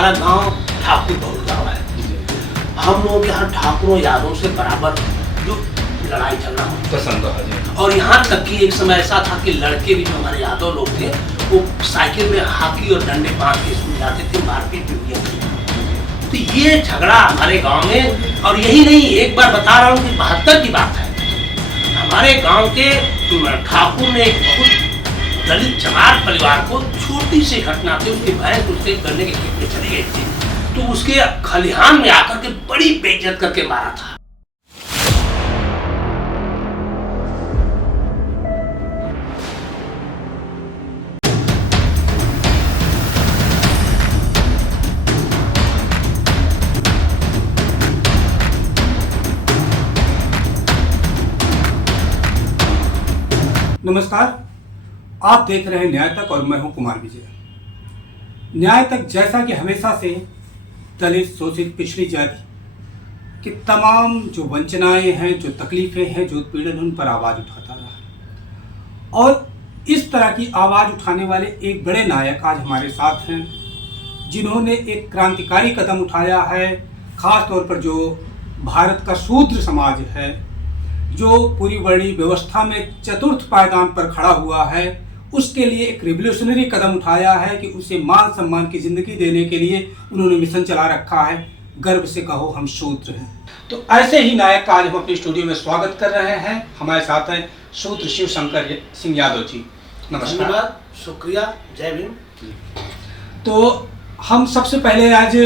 हमारा गांव ठाकुर बहुत गाँव है। हम लोग यहाँ ठाकुरों यादों से बराबर जो लड़ाई झगड़ा पसंद है। और यहाँ तक कि एक समय ऐसा था कि लड़के भी जो हमारे यादव लोग थे वो साइकिल में हाकी और डंडे बांध के स्कूल जाते थे, मारपीट भी हुई थी। तो ये झगड़ा हमारे गांव में, और यही नहीं, एक बार बता रहा हूँ कि 72 की बात है, हमारे गांव के ठाकुर ने एक बहुत दलित चमार परिवार को, छोटी सी घटना थी, उसकी भैंस उसके गन्ने के खेत में चली गई थी, तो उसके खलिहान में आकर के बड़ी बेइज्जत करके मारा था। नमस्कार, आप देख रहे हैं न्याय तक और मैं हूं कुमार विजय। न्याय तक जैसा कि हमेशा से दलित, शोषित, पिछड़ी जाति की तमाम जो वंचनाएं हैं, जो तकलीफें हैं, जो पीड़न, उन पर आवाज़ उठाता रहा है। और इस तरह की आवाज़ उठाने वाले एक बड़े नायक आज हमारे साथ हैं, जिन्होंने एक क्रांतिकारी कदम उठाया है। ख़ास तौर पर जो भारत का शूद्र समाज है, जो पूरी वर्णी व्यवस्था में चतुर्थ पायदान पर खड़ा हुआ है, उसके लिए एक रिवोल्यूशनरी कदम उठाया है कि उसे मान सम्मान की ज़िंदगी देने के लिए उन्होंने मिशन चला रखा है, गर्व से कहो हम शूद्र हैं। तो ऐसे ही नायक का आज हम अपनी स्टूडियो में स्वागत कर रहे हैं। हमारे साथ हैं शूद्र शिव शंकर सिंह यादव जी। नमस्कार, शुक्रिया, जय भीम। तो हम सबसे पहले आज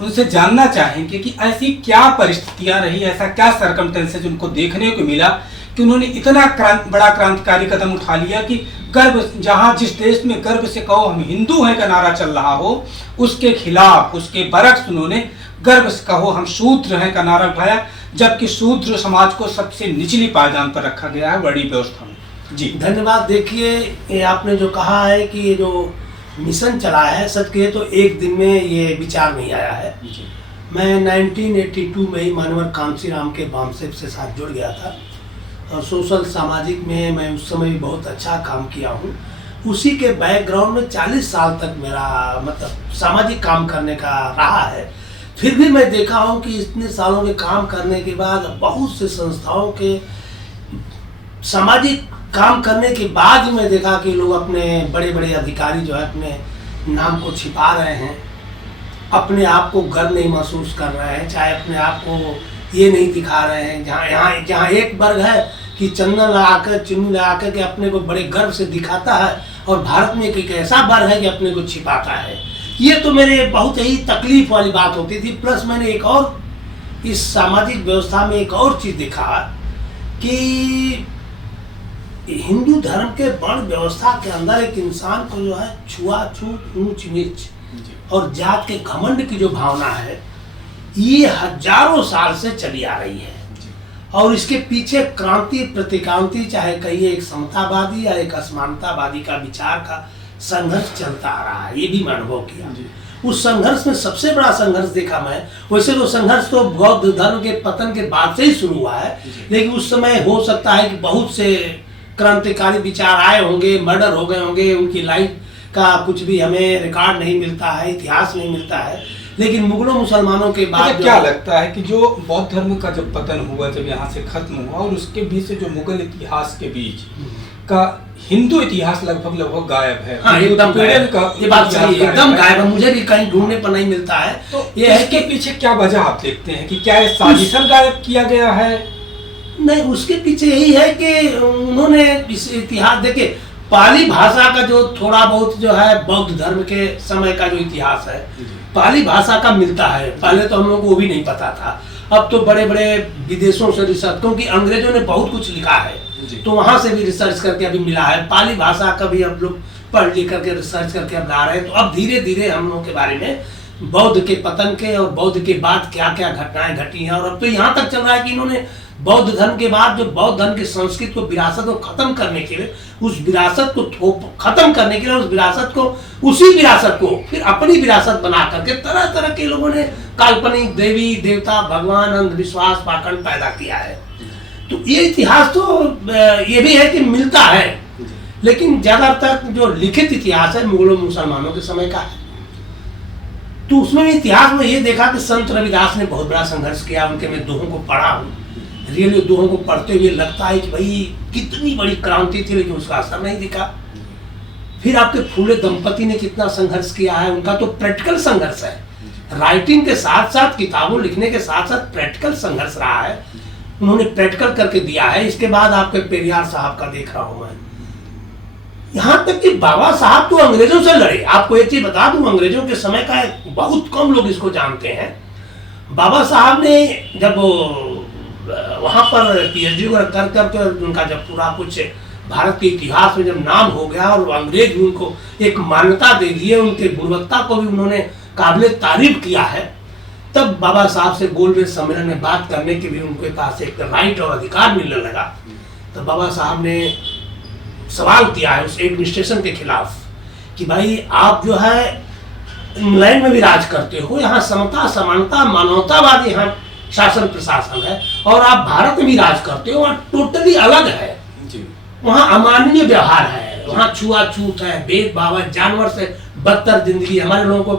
उनसे जानना चाहेंगे कि ऐसी क्या परिस्थितियां रही, ऐसा क्या सरकमस्टेंसेस उनको देखने को मिला कि उन्होंने इतना बड़ा क्रांतिकारी कदम उठा लिया कि गर्व, जहां जिस देश में गर्व से कहो हम हिंदू हैं का नारा चल रहा हो, उसके खिलाफ, उसके बरक्स उन्होंने गर्व से कहो हम शूद्र हैं का नारा उठाया, जबकि शूद्र समाज को सबसे निचली पायदान पर रखा गया है वर्णी व्यवस्था में। जी धन्यवाद। देखिए, ये आपने जो कहा है कि ये जो मिशन चला है, सच कहे तो एक दिन में ये विचार नहीं आया है। मैं 1982 में ही मानवर कांसीराम के बामसेब से साथ जुड़ गया था और सोशल सामाजिक में मैं उस समय भी बहुत अच्छा काम किया हूँ। उसी के बैकग्राउंड में 40 साल तक मेरा मतलब सामाजिक काम करने का रहा है। फिर भी मैं देखा हूँ कि इतने सालों के काम करने के बाद बहुत से संस्थाओं के सामाजिक काम करने के बाद मैं देखा कि लोग अपने बड़े बड़े अधिकारी जो है अपने नाम को छिपा रहे हैं, अपने आप को गर्व नहीं महसूस कर रहे हैं, चाहे अपने आप को ये नहीं दिखा रहे हैं। जहाँ एक वर्ग है कि चंदन लगाकर, चुन्नी लगाकर के अपने को बड़े गर्व से दिखाता है, और भारत में एक ऐसा वर्ग है कि अपने को छिपाता है। ये तो मेरे बहुत ही तकलीफ वाली बात होती थी। प्लस मैंने एक और इस सामाजिक व्यवस्था में एक और चीज़ देखा कि हिंदू धर्म के वर्ण व्यवस्था के अंदर एक इंसान को जो है छुआछूत, ऊंच नीच और जात के घमंड की जो भावना है, ये हजारों साल से चली आ रही है। और इसके पीछे क्रांति प्रतिक्रांति, चाहे कहिए एक समतावादी या एक असमानतावादी का विचार का संघर्ष चलता आ रहा है। ये भी मैं अनुभव किया। उस संघर्ष में सबसे बड़ा संघर्ष देखा मैं, वैसे तो संघर्ष तो बौद्ध धर्म के पतन के बाद से ही शुरू हुआ है, लेकिन उस समय हो सकता है कि बहुत से क्रांतिकारी विचार आए होंगे, मर्डर हो गए होंगे, उनकी लाइफ का कुछ भी हमें रिकॉर्ड नहीं मिलता है, इतिहास नहीं मिलता है। लेकिन मुगलों मुसलमानों के बाद क्या लगता है कि जो बौद्ध धर्म का जब पतन हुआ, जब यहाँ से खत्म हुआ, और उसके बीच से जो मुगल इतिहास के बीच का हिंदू इतिहास लगभग गायब है। हाँ, एकदम ये बात सही है, एकदम गायब है। मुझे भी कहीं ढूंढने पर नहीं मिलता है। तो ये है कि पीछे क्या वजह आप देखते हैं कि क्या ये साजिशन गायब किया गया है? नहीं, उसके पीछे यही है कि उन्होंने इस इतिहास देखे, पाली भाषा का जो थोड़ा बहुत जो है बौद्ध धर्म के समय का जो इतिहास है, पाली भाषा का मिलता है। पहले तो हम लोगों को वो भी नहीं पता था। अब तो बड़े बड़े विदेशों से रिसर्च, क्योंकि अंग्रेजों ने बहुत कुछ लिखा है, तो वहां से भी रिसर्च करके अभी मिला है। पाली भाषा का भी अब लोग पढ़ लिख करके रिसर्च करके अब ला रहे हैं। तो अब धीरे धीरे हम लोगों के बारे में बौद्ध के पतन के और बौद्ध के बाद क्या क्या घटनाएं घटी हैं, और अब तो यहाँ तक चल रहा है कि इन्होंने बौद्ध धर्म के बाद जो बौद्ध धर्म की संस्कृति को, विरासत को खत्म करने के लिए, उस विरासत को खत्म करने के लिए, उस विरासत को, उसी विरासत को फिर अपनी विरासत बना करके तरह तरह के लोगों ने काल्पनिक देवी देवता, भगवान, अंधविश्वास, पाखंड पैदा किया है। तो ये इतिहास तो ये भी है कि मिलता है, लेकिन ज्यादातर जो लिखित इतिहास है मुगलों मुसलमानों के समय का है। तो उसमें भी इतिहास में ये देखा कि संत रविदास ने बहुत बड़ा संघर्ष किया। उनके मैं दोहों को पढ़ा हूँ, रियली दोहों को पढ़ते हुए लगता है कि भाई कितनी बड़ी क्रांति थी, लेकिन उसका असर नहीं दिखा। फिर आपके फूले दंपति ने कितना संघर्ष किया है, उनका तो प्रैक्टिकल संघर्ष है, राइटिंग के साथ साथ, किताबों लिखने के साथ साथ प्रैक्टिकल संघर्ष रहा है, उन्होंने प्रैक्टिकल करके दिया है। इसके बाद आपके पेरियार साहब का देख रहा हूं मैं, यहाँ तक कि बाबा साहब तो अंग्रेजों से लड़े। आपको एक चीज बता दूं, अंग्रेजों के समय का बहुत कम लोग इसको जानते हैं। बाबा साहब ने जब वहां पर पीएचडी कर करके उनका जब पूरा कुछ भारत के इतिहास में जब नाम हो गया और अंग्रेज भी उनको एक मान्यता दे दी है, उनके गुणवत्ता को भी उन्होंने काबिल तारीफ किया है, तब बाबा साहब से गोलमेज सम्मेलन में बात करने के भी उनके पास एक राइट और अधिकार मिलने लगा। तो बाबा साहब ने सवाल किया है उस एडमिनिस्ट्रेशन के खिलाफ कि भाई आप जो है इंग्लैंड में भी राज करते हो, यहाँ समता समानता मानवतावादी यहाँ शासन प्रशासन है, और आप भारत में भी राज करते हो, वहाँ टोटली अलग है। वहाँ अमानवीय व्यवहार है, वहाँ छुआछूत है, भेदभाव है, जानवर से बदतर जिंदगी। हमारे लोगों को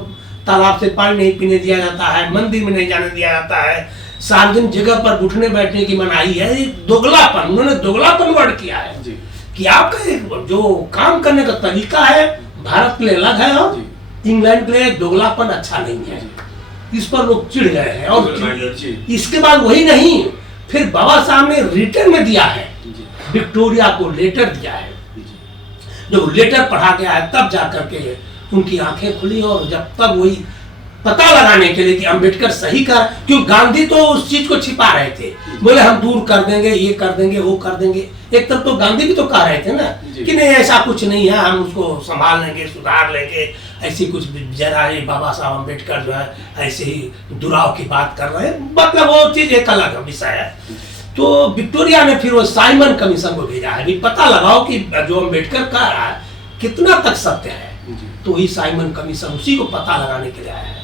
तालाब से पानी नहीं पीने दिया जाता है, मंदिर में नहीं जाने दिया जाता है, सार्वजनिक जगह पर उठने बैठने की मनाही है। ये दोगलापन, उन्होंने दोगलापन वर्ड किया है कि आपका जो काम करने का तरीका है भारत के लिए अलग है और इंग्लैंड के लिए दोगलापन अच्छा नहीं है। इस पर लोग चिढ़ गए हैं। और इसके बाद वही नहीं, फिर बाबा साहब ने रिटर्न में दिया है, विक्टोरिया को लेटर दिया है। जब लेटर पढ़ा गया है तब जाकर के उनकी आंखें खुली, और जब तब वही पता लगाने के लिए कि अंबेडकर सही कर, क्यों गांधी तो उस चीज को छिपा रहे थे, बोले हम दूर कर देंगे, ये कर देंगे, वो कर देंगे। एक तरफ तो गांधी भी तो कह रहे थे ना कि नहीं ऐसा कुछ नहीं है, हम उसको संभाल लेंगे, सुधार लेंगे, ऐसी कुछ जरा बाबा साहब अंबेडकर जो है ऐसे ही दुराव की बात कर रहे हैं, मतलब वो चीज एक अलग विषय है। तो विक्टोरिया ने फिर वो साइमन कमीशन को भेजा है, भी पता लगाओ कि जो अंबेडकर कह रहा है कितना तक सत्य है। तो वही साइमन कमीशन उसी को पता लगाने के लिए आया है।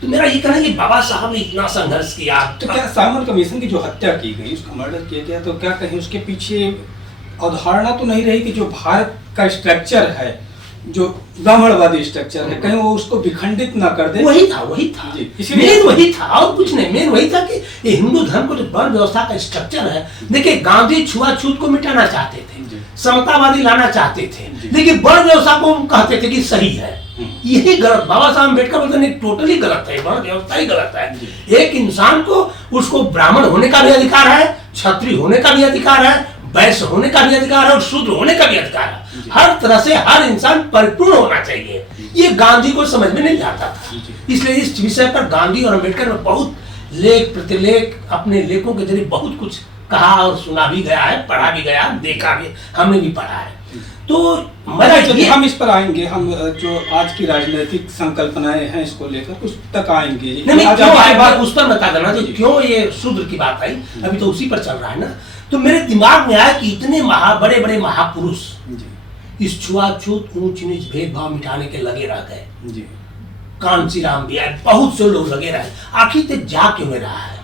तो मेरा ये कहना है कि बाबा साहब ने इतना संघर्ष किया। तो क्या साइमन कमीशन की जो हत्या की गई, उसका मर्डर किया गया, तो क्या कहीं उसके पीछे अवधारणा तो नहीं रही कि जो भारत का स्ट्रक्चर है, जो ब्राह्मणवादी स्ट्रक्चर है, कहीं वो उसको विखंडित ना कर दे? वही था मेन वही था, और कुछ नहीं। मेन वही था कि ये हिंदू धर्म को जो वर्ण व्यवस्था का स्ट्रक्चर है, देखिए गांधी छुआछूत को मिटाना चाहते थे, समतावादी लाना चाहते थे, लेकिन वर्ण व्यवस्था को कहते थे कि सही है। यही गलत, बाबा साहब अम्बेडकर बोलते नहीं, टोटली गलत है, वर्ण व्यवस्था ही गलत है। एक इंसान को उसको ब्राह्मण होने का भी अधिकार है, क्षत्रिय होने का भी अधिकार है, वैश्य होने का भी अधिकार है, और शूद्र होने का भी अधिकार है। हर तरह से हर इंसान परिपूर्ण होना चाहिए। ये गांधी को समझ में नहीं आता था, इसलिए इस विषय पर गांधी और अम्बेडकर में बहुत लेख प्रतिलेख अपने लेखों के जरिए बहुत कुछ कहा और सुना भी गया है, पढ़ा भी गया, देखा भी, हमने भी पढ़ा है। तो हम इस पर आएंगे, हम जो आज की राजनीतिक संकल्पनाएं हैं इसको लेकर उस तक आएंगे। उस पर बता देना क्यों ये शूद्र की बात आई, अभी तो उसी पर चल रहा है ना। तो मेरे दिमाग में आया कि इतने बड़े बड़े महापुरुष इस छुआछूत ऊंच नीच भेदभाव मिटाने के लगे रह गए। कांचीराम भी आए, बहुत से लोग लगे रहे, आखिर तक जा क्यों नहीं रहा है?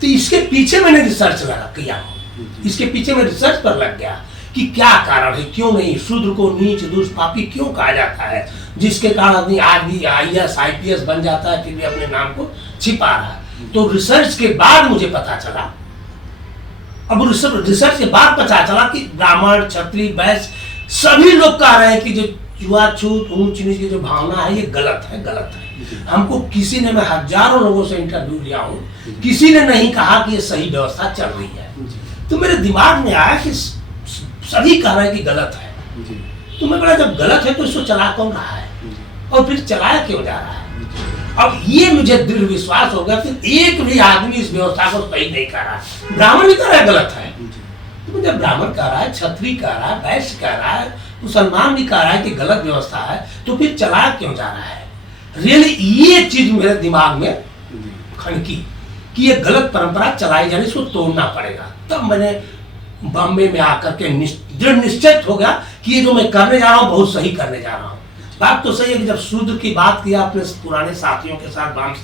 तो इसके पीछे मैंने रिसर्च किया, इसके पीछे मैं रिसर्च पर लग गया कि क्या कारण है, क्यों नहीं शूद्र को नीच दुष्ट पापी क्यों कहा जाता है, जिसके कारण आदमी आज भी IAS IPS बन जाता है, फिर भी अपने नाम को छिपा रहा है। तो रिसर्च के बाद मुझे पता चला, अब रिसर्च के बाद पता चला कि ब्राह्मण क्षत्रिय वैश्य सभी लोग कह रहे हैं कि जो छुआछूत ऊंच नीच की जो भावना है ये गलत है, गलत है। हमको किसी ने, मैं हजारों लोगों से इंटरव्यू लिया हूँ, किसी ने नहीं कहा कि ये सही व्यवस्था चल रही है। तो मेरे दिमाग में आया कि सभी कह रहे हैं कि गलत है। तो मैं बोला जब गलत है तो इसको चला कौन रहा है, और फिर चलाया क्यों जा रहा है? अब ये मुझे दृढ़ विश्वास हो गया कि एक भी आदमी इस व्यवस्था को सही नहीं कर रहा। ब्राह्मण भी कह रहा है गलत है, तो जब ब्राह्मण कह रहा है, क्षत्रिय कह रहा है, वैश्य कह रहा है, मुसलमान भी कह रहा है कि गलत व्यवस्था है, तो फिर चलाया क्यों जा रहा है? रियली ये चीज मेरे दिमाग में खनकी कि ये गलत परंपरा चलाई जानी, इसको तोड़ना पड़ेगा। तब मैंने बॉम्बे में आकर के दृढ़ निश्चित हो गया कि ये जो मैं करने जा रहा हूँ बहुत सही करने जा रहा हूँ। बात तो सही है कि जब शूद्र की बात किया अपने पुराने साथियों के साथ बात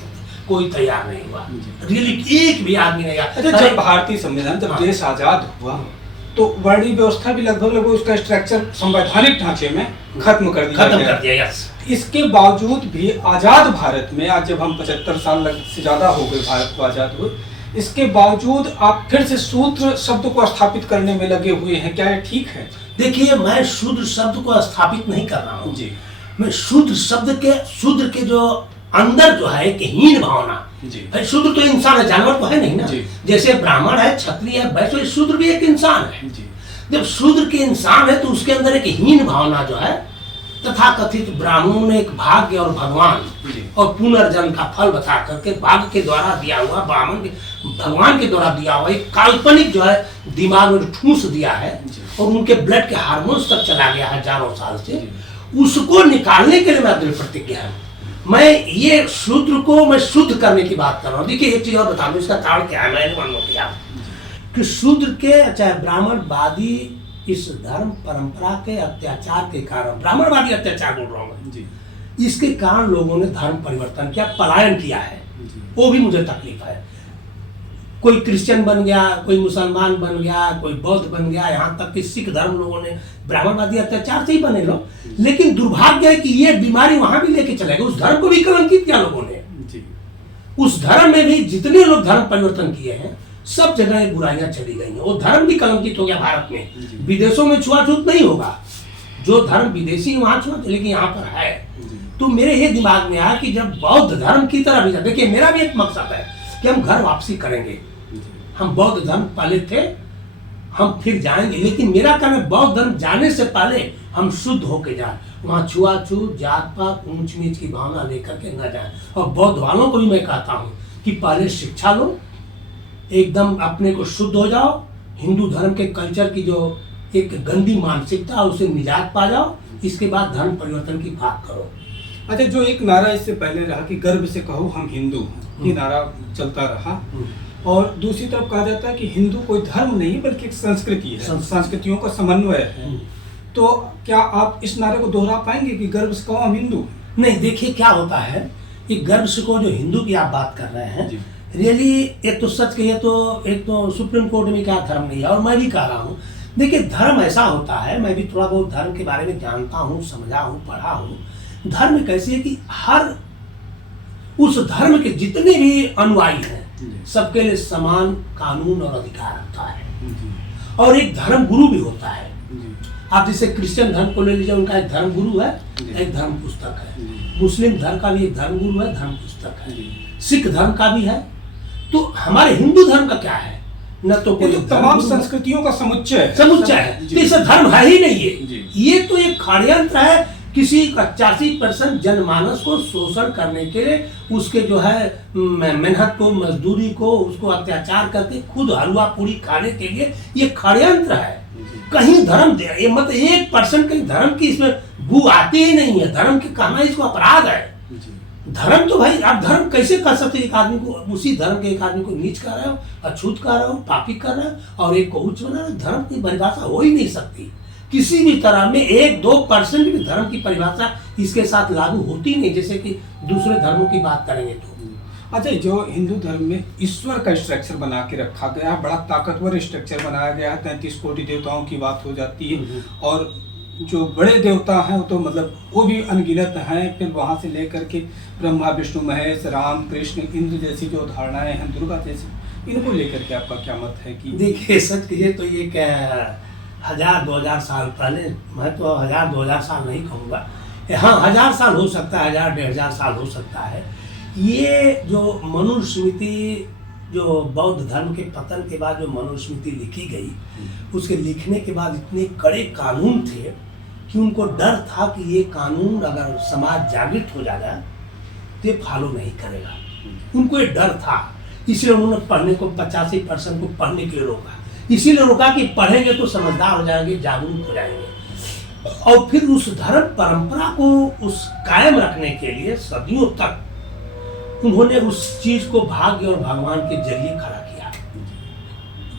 कोई तैयार नहीं हुआ, रियली एक भी आदमी नहीं आया। अच्छा, जब भारतीय संविधान, जब देश आजाद हुआ तो वर्णीय व्यवस्था भी लगभग उसका स्ट्रक्चर संवैधानिक ढांचे में खत्म कर दिया। यस, इसके बावजूद भी आज़ाद भारत में आज जब हम 75 साल से ज़्यादा हो गए भारत को आज़ाद हुए, इसके बावजूद आप फिर से शूद्र शब्द को स्थापित करने में लगे हुए हैं, क्या ये ठीक है? देखिए, मैं शूद्र शब्द को स्थापित नहीं कर रहा हूँ जी। मैं शूद्र के जो अंदर जो है एक हीन भावना, जी। भाई शूद्र तो इंसान है, जानवर तो है नहीं ना। जी। जैसे ब्राह्मण है, क्षत्रिय है, वैसे शूद्र भी एक इंसान है। जी। जब शूद्र के इंसान है तो उसके अंदर एक हीन भावना जो है, तथा कथित ब्राह्मणों ने एक भाग्य और भगवान और पुनर्जन्म का फल बता करके भाग्य के द्वारा दिया हुआ, भगवान के द्वारा दिया हुआ एक काल्पनिक जो है दिमाग में ठूस दिया है और उनके ब्लड के हार्मोन्स तक चला गया है हजारों साल से, उसको निकालने के लिए मैं दृढ़ प्रतिज्ञा हूँ। मैं ये शूद्र को मैं शुद्ध करने की बात कर रहा हूँ। देखिए, एक चीज और बता दूं, इसका कारण क्या है, मैंने मालूम किया कि शूद्र के चाहे ब्राह्मणवादी इस धर्म परंपरा के अत्याचार के कारण, ब्राह्मणवादी अत्याचार बोल रहा हूँ मैं, इसके कारण लोगों ने धर्म परिवर्तन किया, पलायन किया है। वो भी मुझे तकलीफ है। कोई क्रिश्चियन बन गया, कोई मुसलमान बन गया, कोई बौद्ध बन गया, यहाँ तक कि सिख धर्म लोगों ने ब्राह्मणवादी अत्याचार से ही बने लोग। लेकिन दुर्भाग्य है कि ये बीमारी वहां भी लेके चले गए, उस धर्म को भी कलंकित किया लोगों ने। उस धर्म में भी जितने लोग धर्म परिवर्तन किए हैं, सब जगह ये बुराइयां चली गई हैं। वो धर्म भी कलंकित हो गया भारत में। विदेशों में छुआछूत नहीं होगा, जो धर्म विदेशी वहां छुआछूत, लेकिन यहाँ पर है। तो मेरे ये दिमाग में आया कि जब बौद्ध धर्म की तरह भी, देखिए मेरा भी एक मकसद है कि हम घर वापसी करेंगे। हम बौद्ध धर्म पहले थे, हम फिर जाएंगे, लेकिन मेरा कहना है बौद्ध धर्म जाने से पहले हम शुद्ध होके जाए, वहाँ छुआछूत, जात पात, ऊंच नीच की भावना लेकर के न जाए। और बौद्ध वालों को भी मैं कहता हूँ कि पहले शिक्षा लो, एकदम अपने को शुद्ध हो जाओ, हिंदू धर्म के कल्चर की जो एक गंदी मानसिकता उसे निजात पा जाओ, इसके बाद धर्म परिवर्तन की बात करो। अच्छा, जो एक नारा इससे पहले रहा कि गर्व से कहो हम हिंदू हैं, ये नारा चलता रहा, और दूसरी तरफ कहा जाता है कि हिंदू कोई धर्म नहीं बल्कि एक संस्कृति है, संस्कृतियों का समन्वय है। तो क्या आप इस नारे को दोहरा पाएंगे कि गर्व से कहो हम हिंदू? नहीं, देखिए क्या होता है, ये गर्व से कहो जो हिंदू की आप बात कर रहे हैं, रियली एक तो सच कहिए तो एक तो सुप्रीम कोर्ट में क्या धर्म नहीं है, और मैं भी कह रहा हूँ। देखिए, धर्म ऐसा होता है, मैं भी थोड़ा बहुत धर्म के बारे में जानता हूँ, समझा हूँ, पढ़ा हूँ। धर्म कैसे है कि हर उस धर्म के जितने भी अनुयायी हैं सबके लिए समान कानून और अधिकार होता है, और एक धर्म गुरु भी होता है। आप जैसे क्रिश्चियन धर्म को ले लीजिए, उनका एक धर्म गुरु है, एक धर्म पुस्तक है। मुस्लिम धर्म का भी एक धर्म गुरु है, धर्म पुस्तक है। सिख धर्म का भी है। तो हमारे हिंदू धर्म का क्या है, न तो कोई तमाम संस्कृतियों का समुच्चय है। तो इसे धर्म है ही नहीं है। ये तो एक षड्यंत्र है किसी 85% जनमानस को शोषण करने के लिए, उसके जो है मेहनत को, मजदूरी को, उसको अत्याचार करके खुद हलवा पूरी खाने के लिए ये षड्यंत्र है। कहीं धर्म ये मतलब 1% कहीं धर्म की इसमें बू आती ही नहीं है। धर्म के कहना इसको अपराध है। धर्म तो भाई आप धर्म कैसे कर सकते, एक आदमी को, उसी धर्म के एक आदमी को नीच कर रहे हो, अछूत कर रहे हो, पापी कर रहे हो, और एक को उच्च बना रहे हो। धर्म की परिभाषा हो ही नहीं सकती किसी भी तरह में। 1-2% भी धर्म की परिभाषा इसके साथ लागू होती नहीं, जैसे कि दूसरे धर्मों की बात करेंगे तो। अच्छा, जो हिंदू धर्म में ईश्वर का स्ट्रक्चर बना के रखा गया है, बड़ा ताकतवर स्ट्रक्चर बनाया गया है, 33 कोटि देवताओं की बात हो जाती है, और जो बड़े देवता हैं वो तो मतलब वो भी अनगिनत हैं। फिर वहाँ से लेकर के ब्रह्मा विष्णु महेश, राम कृष्ण इंद्र जैसी जो धारणाएं हैं, दुर्गा जैसी, इनको लेकर के आपका क्या मत है? कि देखिए, सच कहिए तो ये 1000-2000 साल पहले, मैं तो 1000-2000 साल नहीं कहूँगा, हाँ 1000 साल हो सकता है, 1000-1500 साल हो सकता है। ये जो मनुस्मृति, जो बौद्ध धर्म के पतन के बाद जो मनुस्मृति लिखी गई, उसके लिखने के बाद इतने कड़े कानून थे कि उनको डर था कि ये कानून अगर समाज जागृत हो जाएगा तो ये फॉलो नहीं करेगा। उनको ये डर था, इसलिए उन्होंने पढ़ने को 85% को पढ़ने के लिए रोका। इसीलिए रोका कि पढ़ेंगे तो समझदार हो जाएंगे, जागरूक हो जाएंगे। और फिर उस धर्म परंपरा को उस कायम रखने के लिए सदियों तक उन्होंने उस चीज को भाग्य और भगवान के जरिए खड़ा किया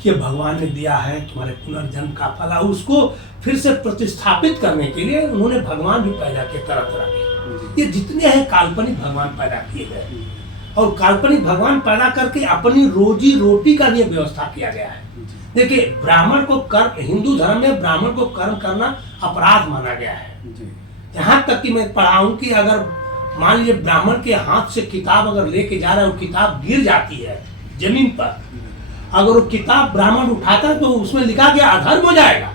कि भगवान ने दिया है तुम्हारे पुनर्जन्म का फल। उसको फिर से प्रतिस्थापित करने के लिए उन्होंने भगवान भी पैदा किए, तरह तरह के। ये जितने हैं काल्पनिक भगवान पैदा किए गए, और काल्पनिक भगवान पैदा करके अपनी रोजी रोटी का लिए व्यवस्था किया गया है। देखिए, ब्राह्मण को कर्म, हिंदू धर्म में ब्राह्मण को कर्म करना अपराध माना गया है। यहाँ तक कि मैं पढ़ा हूँ कि अगर मान लीजिए ब्राह्मण के हाथ से किताब अगर लेके जा रहा है और किताब गिर जाती है जमीन पर, अगर वो किताब ब्राह्मण उठाता है तो उसमें लिखा गया अधर्म हो जाएगा।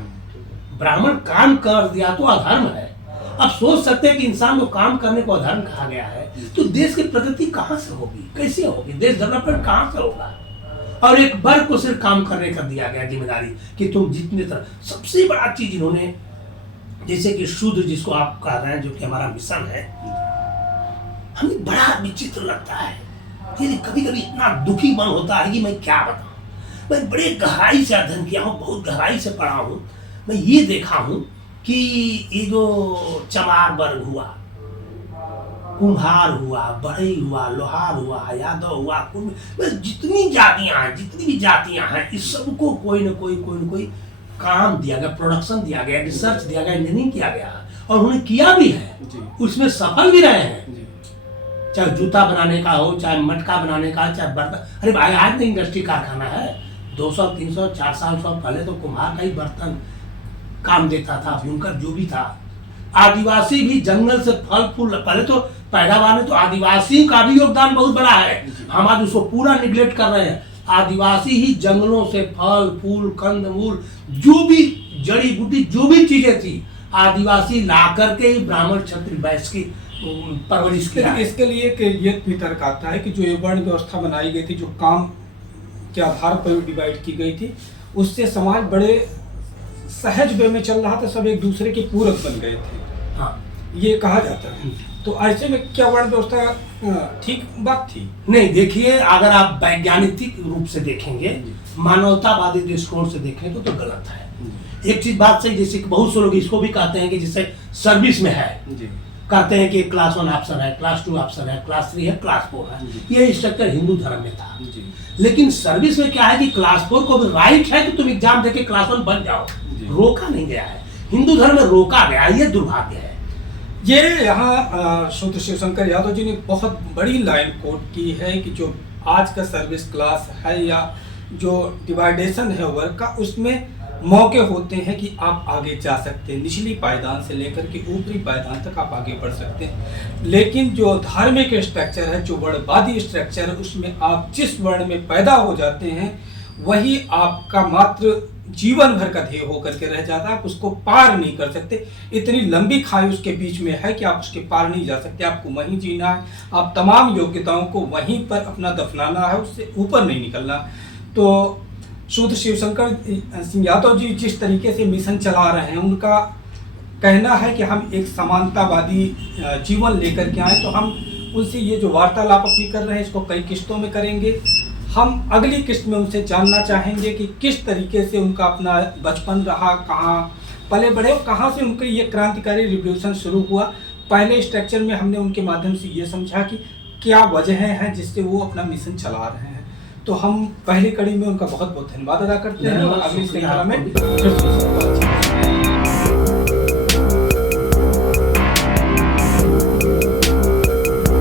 ब्राह्मण काम कर दिया तो अधर्म है। अब सोच सकते हैं कि इंसान को काम करने को अधर्म कहा गया है, तो देश की प्रगति कहाँ से होगी, कैसे होगी, देश डेवलपमेंट कहाँ से होगा। और एक वर्ग को सिर्फ काम करने का दिया गया जिम्मेदारी कि तुम जितने तरह। सबसे बड़ा चीज इन्होंने, जैसे कि शूद्र जिसको आप कह रहे हैं, जो कि हमारा मिशन है, हमें बड़ा विचित्र लगता है। ये कभी कभी इतना दुखी मन होता है कि मैं क्या बताऊं। मैं बड़े गहराई से अध्ययन किया हूँ, बहुत गहराई से पढ़ा हूँ। मैं ये देखा हूँ कि ये जो चमार वर्ग हुआ, कुम्हार हुआ, बढ़ई हुआ, लोहार हुआ, यादव हुआ, जितनी जातियां हैं, जितनी भी जातियां हैं, इस सबको कोई न कोई काम दिया गया, प्रोडक्शन दिया गया, रिसर्च दिया गया, इंजीनियरिंग किया गया, और उन्होंने किया भी है, उसमें सफल भी रहे हैं। चाहे जूता बनाने का हो, चाहे मटका बनाने का, चाहे बर्तन। अरे भाई आज तो इंडस्ट्री कारखाना है। 200, 300, 400 साल पहले तो कुम्हार का ही बर्तन काम देता था, बुनकर जो भी था। आदिवासी भी जंगल से फल फूल, पहले तो पैदावार में तो आदिवासी का भी योगदान बहुत बड़ा है, हम आज उसको पूरा निगलेक्ट कर रहे हैं। आदिवासी ही जंगलों से फल फूल, कंदमूल, जो भी जड़ी बूटी, जो भी चीजें थी, आदिवासी ला करके ही ब्राह्मण क्षत्रिय वैश्य की परवरिश किया। इसके लिए ये भी तर्क आता है कि जो ये वर्ण व्यवस्था बनाई गई थी, जो काम के आधार पर डिवाइड की गई थी, उससे समाज बड़े सहज वे में चल रहा था, सब एक दूसरे के पूरक बन गए थे। हाँ, ये कहा जाता है। तो ऐसे में क्या वर्ण व्यवस्था ठीक बात थी? नहीं, देखिए, अगर आप वैज्ञानिक रूप से देखेंगे, मानवतावादी दृष्टिकोण से देखें तो गलत है। एक चीज बात सही, जैसे बहुत से लोग इसको भी कहते हैं कि जिससे सर्विस में है, कहते हैं कि क्लास 1 ऑप्शन है, क्लास 2 ऑप्शन है, क्लास 3 है, क्लास 4 है। ये स्ट्रक्चर हिंदू धर्म में था। लेकिन सर्विस में क्या है कि क्लास 4 को भी राइट है कि तुम एग्जाम देके क्लास 1 बन जाओ, रोका नहीं गया है। हिंदू धर्म में रोका गया है, ये दुर्भाग्य है। ये यहाँ शूद्र शिवशंकर यादव जी ने बहुत बड़ी लाइन कोट की है कि जो आज का सर्विस क्लास है या जो डिवाइडेशन है वर्क का, उसमें मौके होते हैं कि आप आगे जा सकते हैं, निचली पायदान से लेकर के ऊपरी पायदान तक आप आगे बढ़ सकते हैं। लेकिन जो धार्मिक स्ट्रक्चर है, जो वर्णवादी स्ट्रक्चर है, उसमें आप जिस वर्ण में पैदा हो जाते हैं वही आपका मात्र जीवन भर का ध्येय होकर के रह जाता है। आप उसको पार नहीं कर सकते, इतनी लंबी खाई उसके बीच में है कि आप उसके पार नहीं जा सकते। आपको वहीं जीना है, आप तमाम योग्यताओं को वहीं पर अपना दफनाना है, उससे ऊपर नहीं निकलना। तो शूद्र शिवशंकर सिंह यादव जी जिस तरीके से मिशन चला रहे हैं, उनका कहना है कि हम एक समानतावादी जीवन लेकर के आए। तो हम उनसे ये जो वार्तालाप अपनी कर रहे हैं, इसको कई किस्तों में करेंगे। हम अगली किस्त में उनसे जानना चाहेंगे कि किस तरीके से उनका अपना बचपन रहा, कहाँ पले बढ़े, कहाँ से उनका ये क्रांतिकारी रिवॉल्यूशन शुरू हुआ। पहले स्ट्रक्चर में हमने उनके माध्यम से ये समझा कि क्या वजह हैं जिससे वो अपना मिशन चला रहे हैं। तो हम पहली कड़ी में उनका बहुत बहुत धन्यवाद अदा करते हैं और अगली श्रृंखला में फिर से